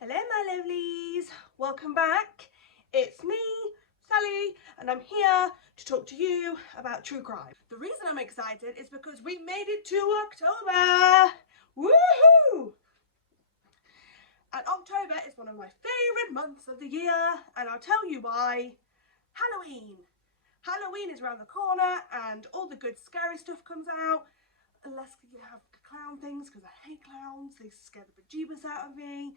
Hello my lovelies, welcome back. It's me, Sally, and I'm here to talk to you about true crime. The reason I'm excited is because we made it to October! Woohoo! And October is one of my favourite months of the year, and I'll tell you why. Halloween! Halloween is around the corner and all the good scary stuff comes out. Unless you have clown things, because I hate clowns, they scare the bejeebus out of me.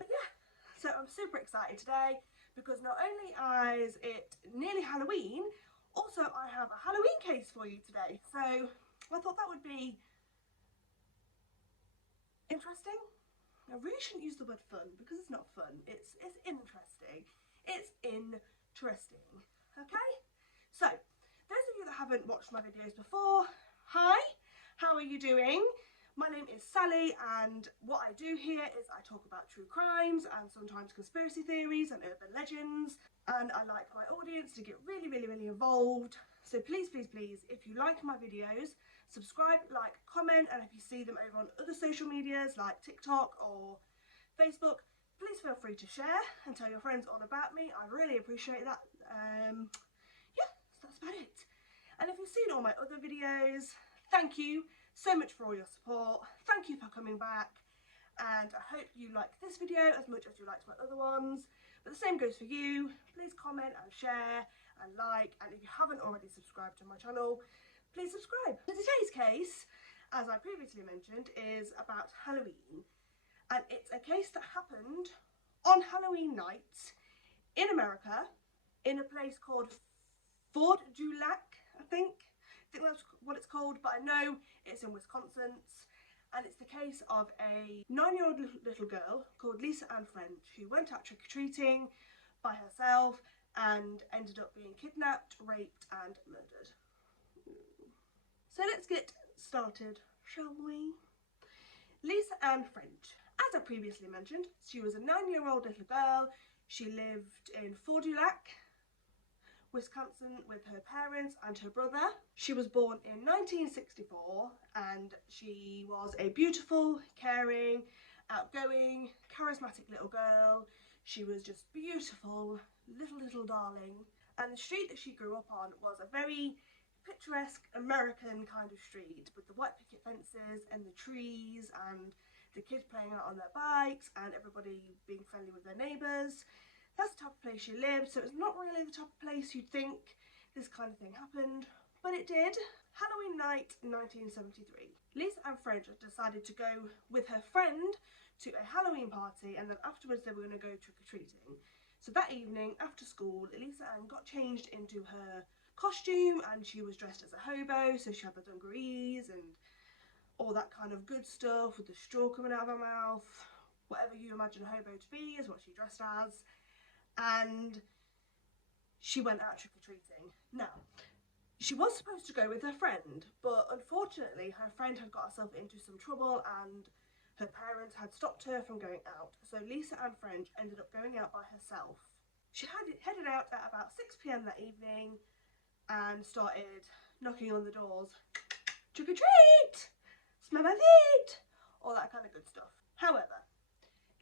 But yeah, so I'm super excited today because not only is it nearly Halloween, also I have a Halloween case for you today. So I thought that would be interesting. I really shouldn't use the word fun because it's not fun. It's interesting. It's interesting. Okay? So, those of you that haven't watched my videos before, hi, how are you doing? My name is Sally and what I do here is I talk about true crimes and sometimes conspiracy theories and urban legends, and I like my audience to get really involved. So please, if you like my videos, subscribe, like, comment, and if you see them over on other social medias like TikTok or Facebook, please feel free to share and tell your friends all about me. I really appreciate that. Yeah, so that's about it. And if you've seen all my other videos, thank you so much for all your support. Thank you for coming back, and I hope you like this video as much as you liked my other ones. But the same goes for you. Please comment and share and like, and if you haven't already subscribed to my channel, please subscribe. Today's case, as I previously mentioned, is about Halloween, and it's a case that happened on Halloween night in America in a place called Fort du Lac, I think that's what it's called, but I know it's in Wisconsin, and it's the case of a 9-year-old little girl called Lisa Ann French who went out trick-or-treating by herself and ended up being kidnapped, raped and murdered. So let's get started, shall we? Lisa Ann French, as I previously mentioned, she was a 9-year-old little girl. She lived in Fort du Lac, Wisconsin, with her parents and her brother. She was born in 1964 and she was a beautiful, caring, outgoing, charismatic little girl. She was just beautiful, little darling. And the street that she grew up on was a very picturesque American kind of street with the white picket fences and the trees and the kids playing out on their bikes and everybody being friendly with their neighbours. That's the type of place she lived, so it's not really the type of place you'd think this kind of thing happened, but it did. Halloween night 1973. Lisa Ann French decided to go with her friend to a Halloween party, and then afterwards they were going to go trick-or-treating. So that evening after school, Lisa Ann got changed into her costume and she was dressed as a hobo, so she had the dungarees and all that kind of good stuff with the straw coming out of her mouth. Whatever you imagine a hobo to be is what she dressed as. And she went out trick-or-treating. Now, she was supposed to go with her friend, but unfortunately her friend had got herself into some trouble and her parents had stopped her from going out. So Lisa Ann French ended up going out by herself. She headed out at about 6 p.m. that evening and started knocking on the doors. Trick-or-treat! Smell my feet! All that kind of good stuff. However,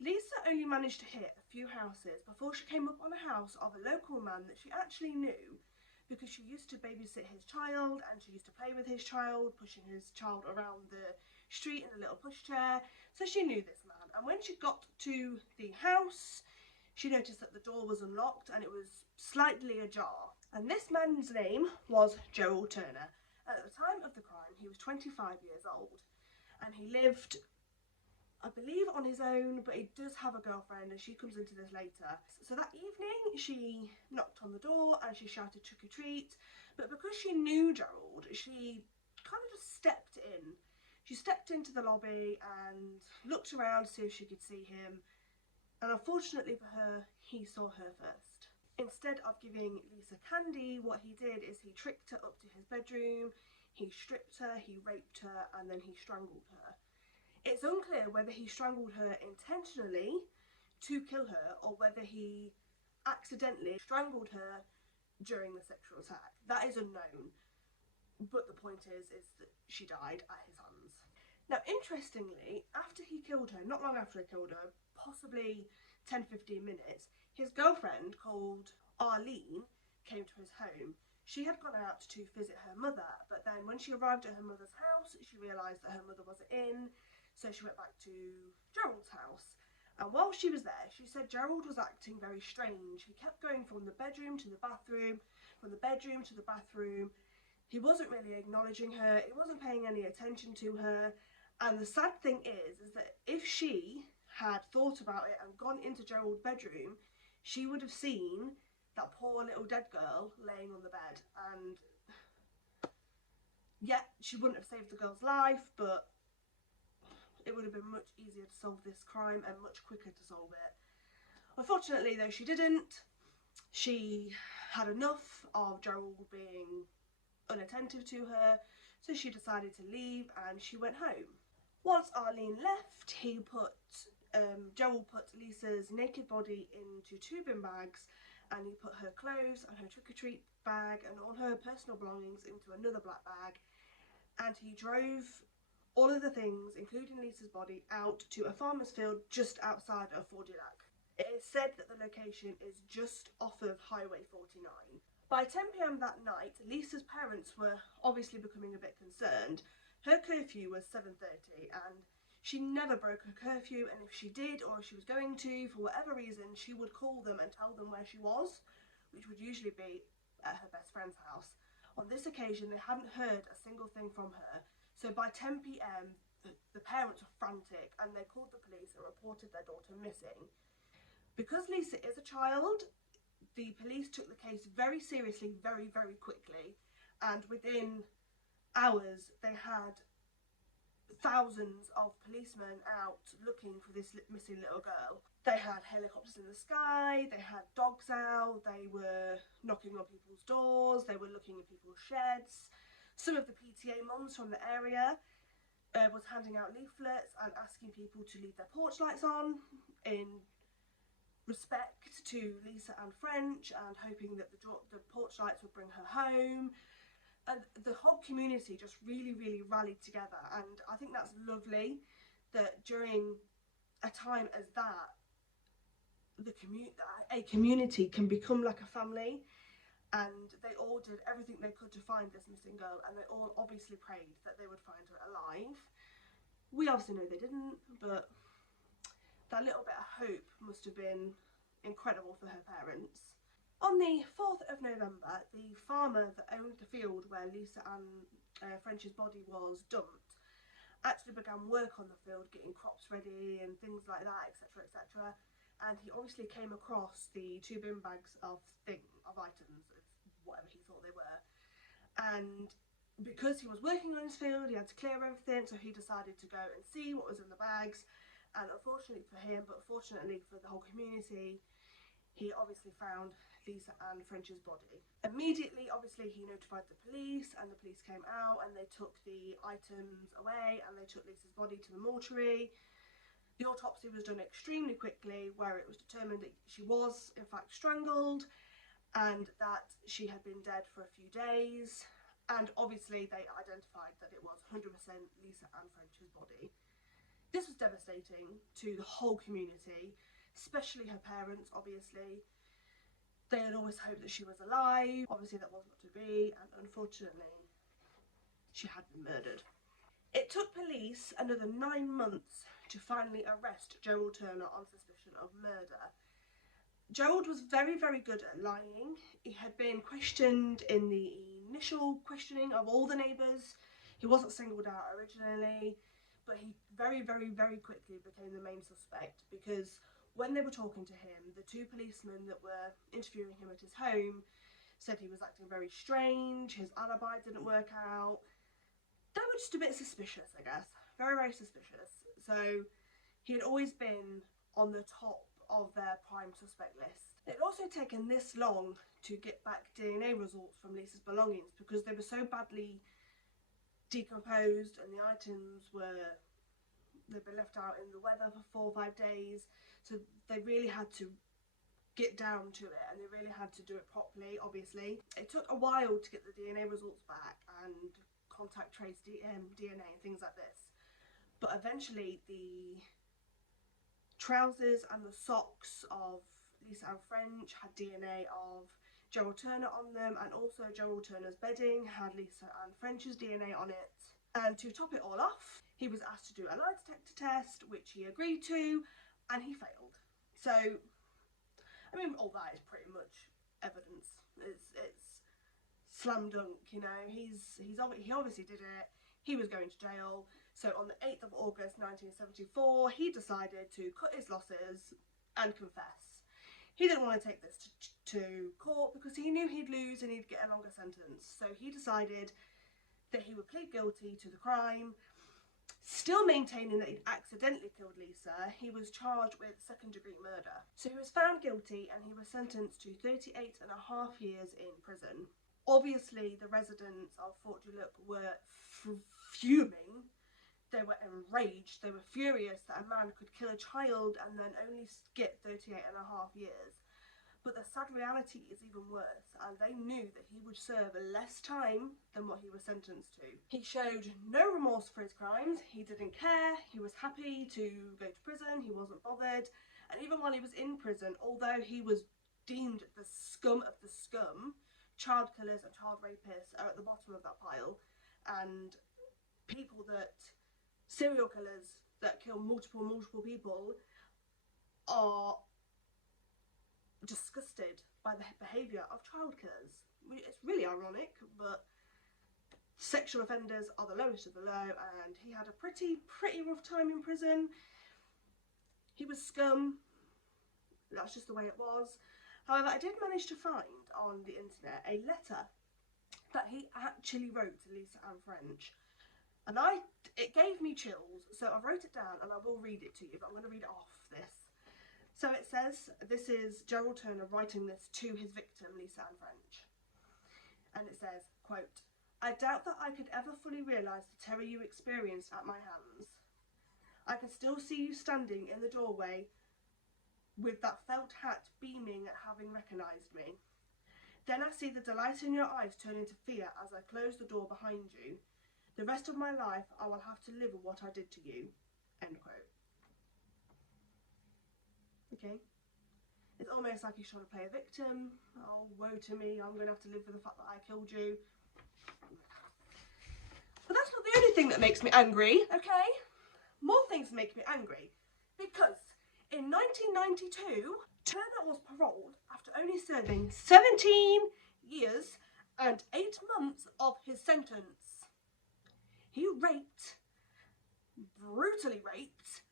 Lisa only managed to hit a few houses before she came up on a house of a local man that she actually knew because she used to babysit his child and she used to play with his child, pushing his child around the street in a little pushchair. So she knew this man, and when she got to the house, she noticed that the door was unlocked and it was slightly ajar. And this man's name was Gerald Turner. And at the time of the crime, he was 25 years old and he lived, I believe, on his own, but he does have a girlfriend and she comes into this later. So that evening she knocked on the door and she shouted trick or treat, but because she knew Gerald, she kind of just stepped in. She stepped into the lobby and looked around to see if she could see him, and unfortunately for her, he saw her first. Instead of giving Lisa candy, what he did is he tricked her up to his bedroom, he stripped her, he raped her, and then he strangled her. It's unclear whether he strangled her intentionally to kill her or whether he accidentally strangled her during the sexual attack. That is unknown, but the point is that she died at his hands. Now, interestingly, after he killed her, not long after he killed her, possibly 10-15 minutes, his girlfriend, called Arlene, came to his home. She had gone out to visit her mother, but then when she arrived at her mother's house, she realised that her mother wasn't in, so she went back to Gerald's house. And while she was there, she said Gerald was acting very strange. He kept going from the bedroom to the bathroom, from the bedroom to the bathroom. He wasn't really acknowledging her, he wasn't paying any attention to her. And the sad thing is that if she had thought about it and gone into Gerald's bedroom, she would have seen that poor little dead girl laying on the bed. And yeah, she wouldn't have saved the girl's life, but it would have been much easier to solve this crime and much quicker to solve it. Unfortunately, though, she didn't. She had enough of Gerald being unattentive to her, so she decided to leave and she went home. Once Arlene left, Gerald put Lisa's naked body into 2 bin bags, and he put her clothes and her trick-or-treat bag and all her personal belongings into another black bag, and he drove all of the things, including Lisa's body, out to a farmer's field just outside of Fort du Lac. It is said that the location is just off of Highway 49. By 10 p.m. that night, Lisa's parents were obviously becoming a bit concerned. Her curfew was 7:30 and she never broke her curfew, and if she did, or if she was going to, for whatever reason, she would call them and tell them where she was, which would usually be at her best friend's house. On this occasion, they hadn't heard a single thing from her, so by 10 p.m. the parents were frantic and they called the police and reported their daughter missing. Because Lisa is a child, the police took the case very seriously, very, very quickly, and within hours they had thousands of policemen out looking for this missing little girl. They had helicopters in the sky, they had dogs out, they were knocking on people's doors, they were looking at people's sheds. Some of the PTA mums from the area was handing out leaflets and asking people to leave their porch lights on in respect to Lisa and French, and hoping that the porch lights would bring her home. And the whole community just really, really rallied together, and I think that's lovely that during a time as that, a community can become like a family, and they all did everything they could to find this missing girl, and they all obviously prayed that they would find her alive. We obviously know they didn't, but that little bit of hope must have been incredible for her parents. On the 4th of November, the farmer that owned the field where Lisa and French's body was dumped actually began work on the field, getting crops ready and things like that, etc, etc. And he obviously came across the 2 bin bags of items, of whatever he thought they were. And because he was working on his field, he had to clear everything, so he decided to go and see what was in the bags. And unfortunately for him, but fortunately for the whole community, he obviously found Lisa and French's body. Immediately, obviously, he notified the police, and the police came out and they took the items away and they took Lisa's body to the mortuary. The autopsy was done extremely quickly, where it was determined that she was in fact strangled and that she had been dead for a few days. And obviously they identified that it was 100% Lisa and French's body. This was devastating to the whole community, especially her parents, obviously. They had always hoped that she was alive. Obviously that was not to be, and unfortunately she had been murdered. It took police another 9 months to finally arrest Gerald Turner on suspicion of murder. Gerald was very, very good at lying. He had been questioned in the initial questioning of all the neighbours. He wasn't singled out originally, but he very, very, very quickly became the main suspect, because when they were talking to him, the 2 policemen that were interviewing him at his home said he was acting very strange, his alibi didn't work out. They were just a bit suspicious, I guess. Very, very suspicious. So he had always been on the top of their prime suspect list. It had also taken this long to get back DNA results from Lisa's belongings, because they were so badly decomposed and the items they'd been left out in the weather for 4 or 5 days. So they really had to get down to it, and they really had to do it properly, obviously. It took a while to get the DNA results back and contact trace DNA and things like this. But eventually the trousers and the socks of Lisa Ann French had DNA of Gerald Turner on them, and also Gerald Turner's bedding had Lisa Ann French's DNA on it. And to top it all off, he was asked to do a lie detector test, which he agreed to, and he failed. So, I mean, all that is pretty much evidence. It's slam dunk, you know. He obviously did it. He was going to jail. So on the 8th of August 1974, he decided to cut his losses and confess. He didn't want to take this to court because he knew he'd lose and he'd get a longer sentence. So he decided that he would plead guilty to the crime. Still maintaining that he'd accidentally killed Lisa, he was charged with second-degree murder. So he was found guilty and he was sentenced to 38.5 years in prison. Obviously, the residents of Fort du Lac were fuming. They were enraged. They were furious that a man could kill a child and then only get 38.5 years. But the sad reality is even worse, and they knew that he would serve less time than what he was sentenced to. He showed no remorse for his crimes. He didn't care. He was happy to go to prison. He wasn't bothered. And even while he was in prison, although he was deemed the scum of the scum, child killers and child rapists are at the bottom of that pile, and serial killers that kill multiple people are disgusted by the behaviour of child killers. It's really ironic, but sexual offenders are the lowest of the low, and he had a pretty rough time in prison. He was scum. That's just the way it was. However, I did manage to find on the internet a letter that he actually wrote to Lisa Ann French. And it gave me chills, so I wrote it down and I will read it to you, but I'm going to read it off this. So it says, this is Gerald Turner writing this to his victim, Lisa Ann French. And it says, quote, "I doubt that I could ever fully realise the terror you experienced at my hands. I can still see you standing in the doorway with that felt hat beaming at having recognised me. Then I see the delight in your eyes turn into fear as I close the door behind you. The rest of my life I will have to live with what I did to you." End quote. Okay. It's almost like he's trying to play a victim. Oh, woe to me, I'm going to have to live with the fact that I killed you. But that's not the only thing that makes me angry, okay? More things make me angry. Because in 1992, Turner was paroled after only serving 17 years and 8 months of his sentence. He raped, brutally raped,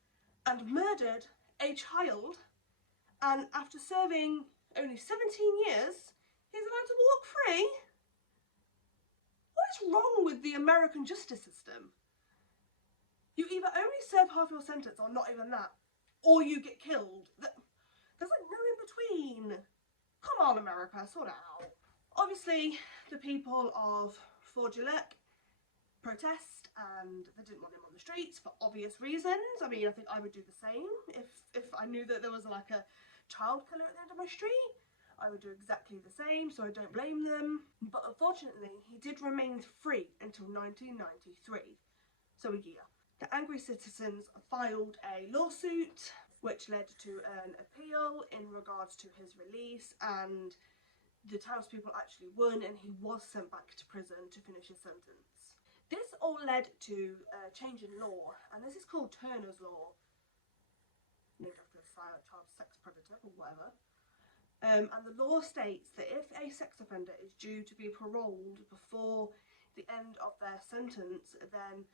and murdered a child, and after serving only 17 years, he's allowed to walk free? What is wrong with the American justice system? You either only serve half your sentence or not even that, or you get killed. There's like no in between. Come on, America, sort it out. Obviously, the people of Fort du Lac protest, and they didn't want him on the streets for obvious reasons. I mean, I think I would do the same if I knew that there was like a child killer at the end of my street. I would do exactly the same, so I don't blame them. But unfortunately, he did remain free until 1993, so a year. The angry citizens filed a lawsuit which led to an appeal in regards to his release, and the townspeople actually won, and he was sent back to prison to finish his sentence. This all led to a change in law, and this is called Turner's Law, named after a child sex predator or whatever. And the law states that if a sex offender is due to be paroled before the end of their sentence, then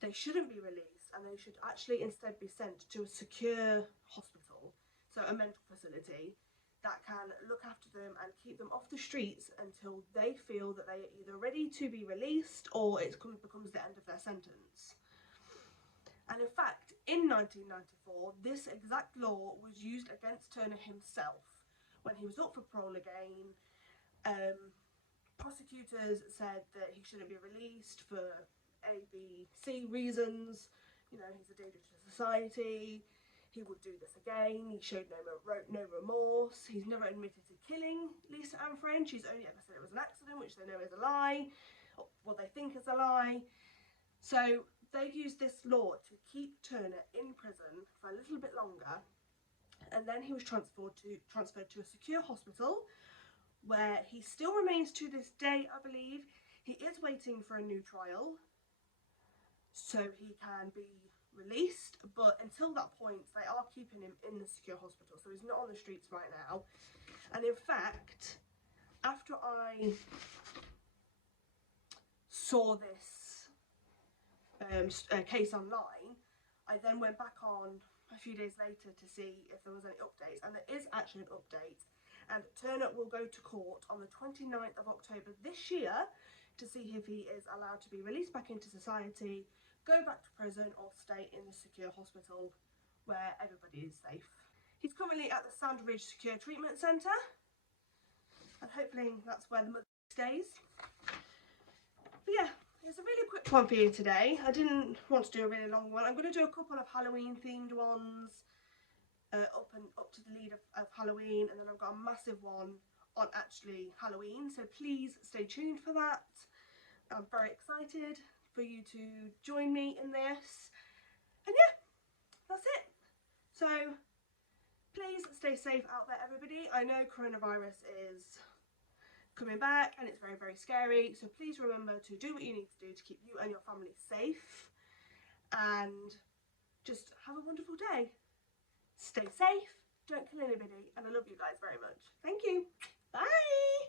they shouldn't be released, and they should actually instead be sent to a secure hospital, so a mental facility that can look after them and keep them off the streets until they feel that they are either ready to be released or it becomes the end of their sentence. And in fact, in 1994, this exact law was used against Turner himself. When he was up for parole again, prosecutors said that he shouldn't be released for A, B, C reasons. You know, he's a danger to society. He would do this again. He showed no remorse. He's never admitted to killing Lisa Ann French. He's only ever said it was an accident, which they know is a lie, or what they think is a lie. So they've used this law to keep Turner in prison for a little bit longer, and then he was transferred to a secure hospital where he still remains to this day, I believe. He is waiting for a new trial so he can be released, but until that point they are keeping him in the secure hospital, so he's not on the streets right now. And in fact, after I saw this case online, I then went back on a few days later to see if there was any updates, and there is actually an update, and Turner will go to court on the 29th of October this year to see if he is allowed to be released back into society, go back to prison, or stay in the secure hospital where everybody is safe. He's currently at the Sandridge Secure Treatment Centre, and hopefully that's where the mother stays. But yeah, it's a really quick one for you today. I didn't want to do a really long one. I'm going to do a couple of Halloween themed ones up to the lead of Halloween, and then I've got a massive one on actually Halloween, so please stay tuned for that. I'm very excited for you to join me in this, and yeah, that's it. So please stay safe out there, everybody. I know coronavirus is coming back and it's very, very scary, so please remember to do what you need to do to keep you and your family safe, and just have a wonderful day. Stay safe, don't kill anybody, and I love you guys very much. Thank you. Bye.